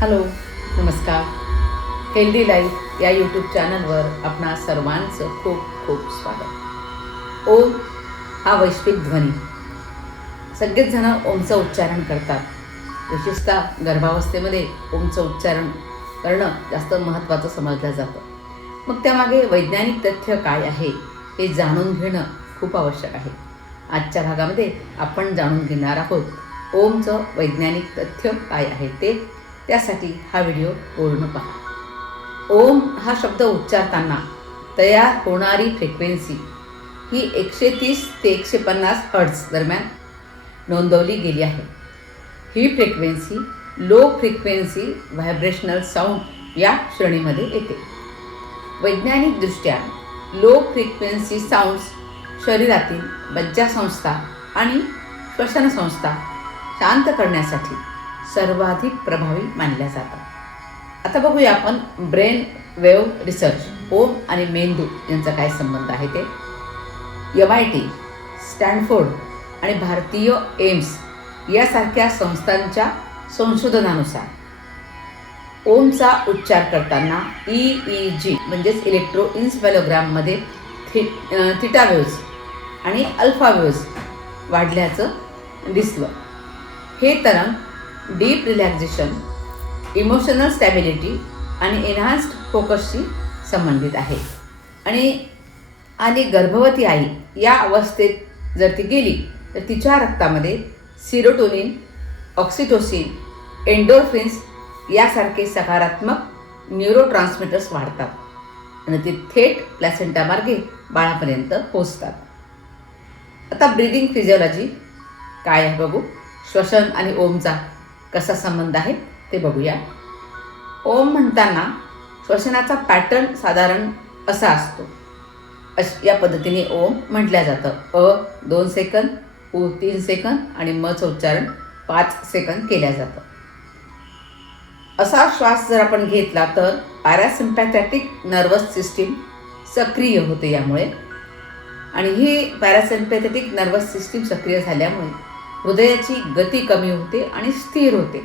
Hello, नमस्कार. Healthy life या YouTube चॅनलवर आपणा सर्वांचं खूप खूप स्वागत. ओम हा वैश्विक ध्वनी. सगळेच जण ओमचं उच्चारण करतात. विशेषतः गर्भावस्थेमध्ये ओमचं उच्चारण करणं जास्त महत्त्वाचं समजलं जातं. मग त्यामागे वैज्ञानिक तथ्य काय आहे हे जाणून घेणं खूप आवश्यक आहे. आजच्या भागामध्ये आपण जाणून घेणार आहोत ओमचं वैज्ञानिक तथ्य काय आहे ते. त्यासाठी हा व्हिडिओ पूर्ण पहा. ओम हा शब्द उच्चारताना तयार होणारी फ्रिक्वेन्सी ही 130 ते 150 हर्ट्झ दरम्यान नोंदवली गेली आहे. ही frequency low frequency vibrational sound या श्रेणीमध्ये येते. वैज्ञानिकदृष्ट्या लो फ्रिक्वेन्सी साऊंड्स शरीरातील मज्जासंस्था आणि श्वसनसंस्था शांत करण्यासाठी सर्वाधिक प्रभावी मानल्या जातात. आता बघूया आपण ब्रेन वेव्ह रिसर्च, ओम आणि मेंदू यांचा काय संबंध आहे ते. MIT, स्टॅनफोर्ड आणि भारतीय एम्स यासारख्या संस्थांच्या संशोधनानुसार ओमचा उच्चार करताना EEG म्हणजेच इलेक्ट्रोइन्सेफॅलोग्राममध्ये थिटा वेव्ज आणि अल्फा वेव्ज वाढल्याचं दिसलं. हे तरंग डीप रिलॅक्झेशन, इमोशनल स्टॅबिलिटी आणि एनहान्स्ड फोकसशी संबंधित आहे. आणि गर्भवती आई या अवस्थेत जर ती गेली तर तिच्या रक्तामध्ये सिरोटोनिन, ऑक्सिटोसिन, एंडोर्फिन्स यासारखे सकारात्मक न्यूरोट्रान्समीटर्स वाढतात आणि ते थेट प्लॅसेंटा मार्गे बाळापर्यंत पोहोचतात. आता ब्रीदिंग फिजिओलॉजी काय आहे बघू. श्वसन आणि ओमचा कसा संबंध आहे ते बघूया. ओम म्हणताना श्वसनाचा पॅटर्न साधारण असा असतो. या पद्धतीने ओम म्हटल्या जातं. अ 2 सेकंद, उ 3 सेकंद आणि मचं उच्चारण 5 सेकंद केल्या जातं. असा श्वास जर आपण घेतला तर पॅरासिम्पॅथॅटिक नर्वस सिस्टीम सक्रिय होते यामुळे. आणि ही पॅरासिम्पॅथॅटिक नर्वस सिस्टीम सक्रिय झाल्यामुळे हृदयाची गती कमी होते आणि स्थिर होते.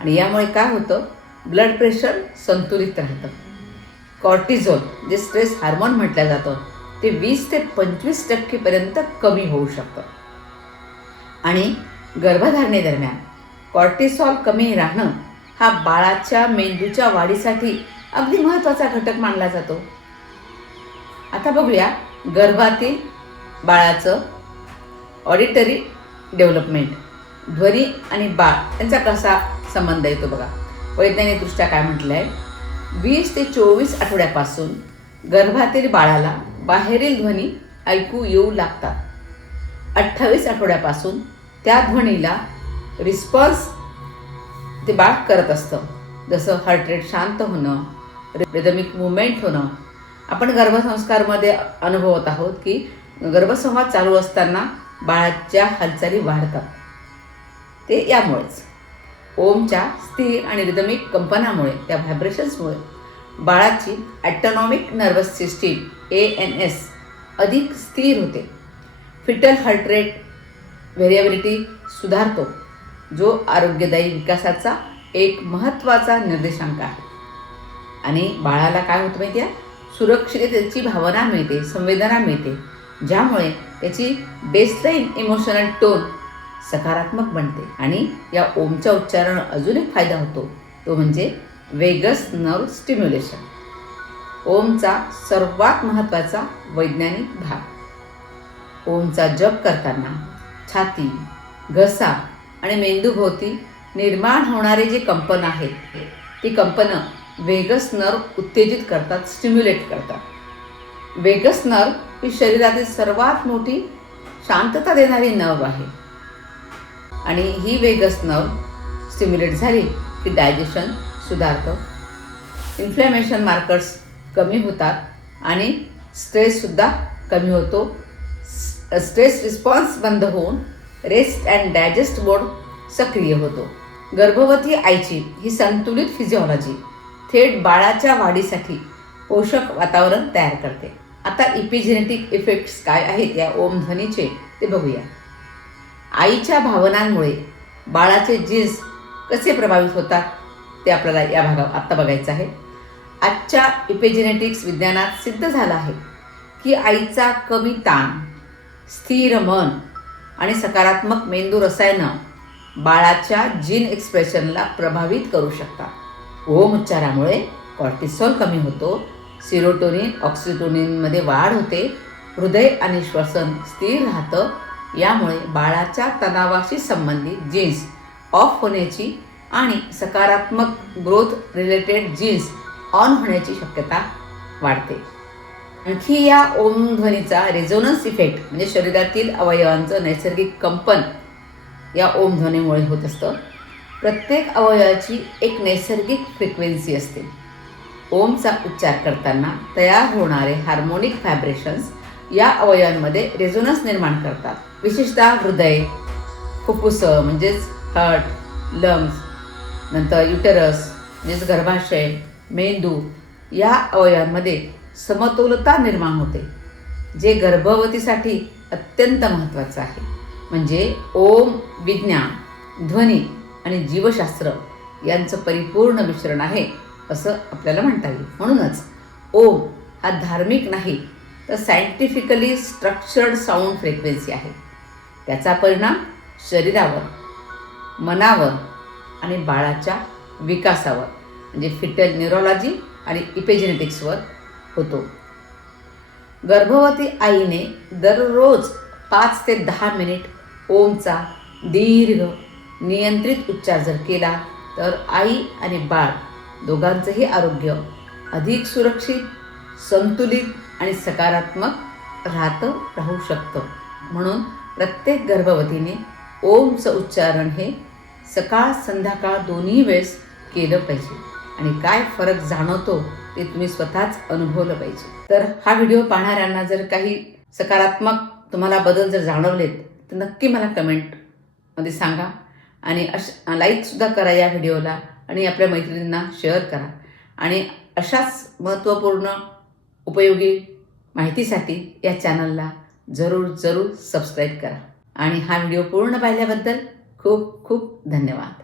आणि यामुळे काय होतं, ब्लड प्रेशर संतुलित राहतं. कॉर्टिझोल जे स्ट्रेस हार्मोन म्हटलं जातं ते 20 ते 25% कमी होऊ शकतं. आणि गर्भधारणेदरम्यान कॉर्टिसॉल कमी राहणं हा बाळाच्या मेंदूच्या वाढीसाठी अगदी महत्त्वाचा घटक मानला जातो. आता बघूया गर्भातील बाळाचं ऑडिटरी डेव्हलपमेंट, ध्वनी आणि बाळ यांचा कसा संबंध येतो बघा. वैज्ञानिकदृष्ट्या काय म्हटलं आहे, 20 ते 24 आठवड्यापासून गर्भातील बाळाला बाहेरील ध्वनी ऐकू येऊ लागतात. 28 आठवड्यापासून त्या ध्वनीला रिस्पॉन्स ते बाळ करत असतं. जसं हार्ट रेट शांत होणं, रिदमिक मुवमेंट होणं. आपण गर्भसंस्कारमध्ये अनुभवत आहोत की गर्भसंवाद चालू असताना बाळाच्या हालचाली वाढतात. ते यामुळेच ओमच्या स्थिर आणि रिदमिक कंपनामुळे, त्या व्हायब्रेशन्समुळे बाळाची ॲटोनॉमिक नर्वस सिस्टीम ANS अधिक स्थिर होते. फिटल हार्ट रेट व्हेरिएबिलिटी सुधारतो, जो आरोग्यदायी विकासाचा एक महत्त्वाचा निर्देशांक आहे. आणि बाळाला काय होतं माहिती आहे, सुरक्षिततेची भावना मिळते, संवेदना मिळते, ज्यामुळे त्याची बेसलाईन इमोशनल टोन सकारात्मक बनते. आणि या ओमच्या उच्चारण अजून एक फायदा होतो, तो म्हणजे वेगस नर्व स्टिम्युलेशन. ओमचा सर्वात महत्त्वाचा वैज्ञानिक भाग. ओमचा जप करताना छाती, घसा आणि मेंदूभोवती निर्माण होणारे जे कंपन आहेत ती कंपनं वेगस नर्व उत्तेजित करतात, स्टिम्युलेट करतात. वेगस नर्व ही शरीरातील सर्वात मोठी शांतता देणारी नर्व आहे. आणि ही वेगस नर्व स्टिम्युलेट झाली की डायजेशन सुधारतं, इन्फ्लॅमेशन मार्कर्स कमी होतात आणि स्ट्रेससुद्धा कमी होतो. स्ट्रेस रिस्पॉन्स बंद होऊन रेस्ट अँड डायजेस्ट मोड सक्रिय होतो. गर्भवती आईची ही संतुलित फिजिओलॉजी थेट बाळाच्या वाढीसाठी पोषक वातावरण तयार करते. आता इपिजेनेटिक इफेक्ट्स काय आहेत या ओम ध्वनीचे ते बघूया. आईच्या भावनांमुळे बाळाचे जीन्स कसे प्रभावित होतात ते आपल्याला या भागात आत्ता बघायचं आहे. आजच्या इपिजेनेटिक्स विज्ञानात सिद्ध झालं आहे की आईचा कमी ताण, स्थिर मन आणि सकारात्मक मेंदू रसायनं बाळाच्या जीन एक्सप्रेशनला प्रभावित करू शकतात. ओम उच्चारामुळे कॉर्टिसॉल कमी होतो, सिरोटोनिन ऑक्सिटोनिनमध्ये वाढ होते, हृदय आणि श्वसन स्थिर राहतं. यामुळे बाळाच्या तणावाशी संबंधित जीन्स ऑफ होण्याची आणि सकारात्मक ग्रोथ रिलेटेड जीन्स ऑन होण्याची शक्यता वाढते. आणखी या ओम ध्वनीचा रेझोनन्स इफेक्ट म्हणजे शरीरातील अवयवांचं नैसर्गिक कंपन या ओम ध्वनीमुळे होत असतं. प्रत्येक अवयवाची एक नैसर्गिक फ्रिक्वेन्सी असते. ओमचा उच्चार करताना तयार होणारे हार्मोनिक व्हायब्रेशन्स या अवयवांमध्ये रेझोनन्स निर्माण करतात. विशेषतः हृदय, फुफ्फुसं म्हणजेच हार्ट, लंग्स, नंतर युटेरस म्हणजेच गर्भाशय, मेंदू या अवयवांमध्ये समतोलता निर्माण होते, जे गर्भवतीसाठी अत्यंत महत्त्वाचं आहे. म्हणजे ओम विज्ञान, ध्वनी आणि जीवशास्त्र यांचं परिपूर्ण मिश्रण आहे असं आपल्याला म्हणता येईल. म्हणूनच ओम हा धार्मिक नाही तर सायंटिफिकली स्ट्रक्चर्ड साऊंड फ्रिक्वेन्सी आहे. त्याचा परिणाम शरीरावर, मनावर आणि बाळाच्या विकासावर म्हणजे फिटल न्यूरोलॉजी आणि इपिजेनेटिक्सवर होतो. गर्भवती आईने दररोज 5 ते 10 मिनिट ओमचा दीर्घ नियंत्रित उच्चार जर केला तर आई आणि बाळ दोघांचंही आरोग्य अधिक सुरक्षित, संतुलित आणि सकारात्मक राहू शकतं. म्हणून प्रत्येक गर्भवतीने ओमचं उच्चारण हे सकाळ संध्याकाळ दोन्ही वेळेस केलं पाहिजे आणि काय फरक जाणवतो ते तुम्ही स्वतःच अनुभवलं पाहिजे. तर हा व्हिडिओ पाहणाऱ्यांना जर काही सकारात्मक तुम्हाला बदल जर जाणवलेत तर नक्की मला कमेंटमध्ये सांगा आणि लाईकसुद्धा करा या व्हिडिओला आणि आपल्या मैत्रिणींना शेअर करा. आणि अशाच महत्त्वपूर्ण उपयोगी माहितीसाठी या चॅनलला जरूर सबस्क्राईब करा. आणि हा व्हिडिओ पूर्ण पाहिल्याबद्दल खूप खूप धन्यवाद.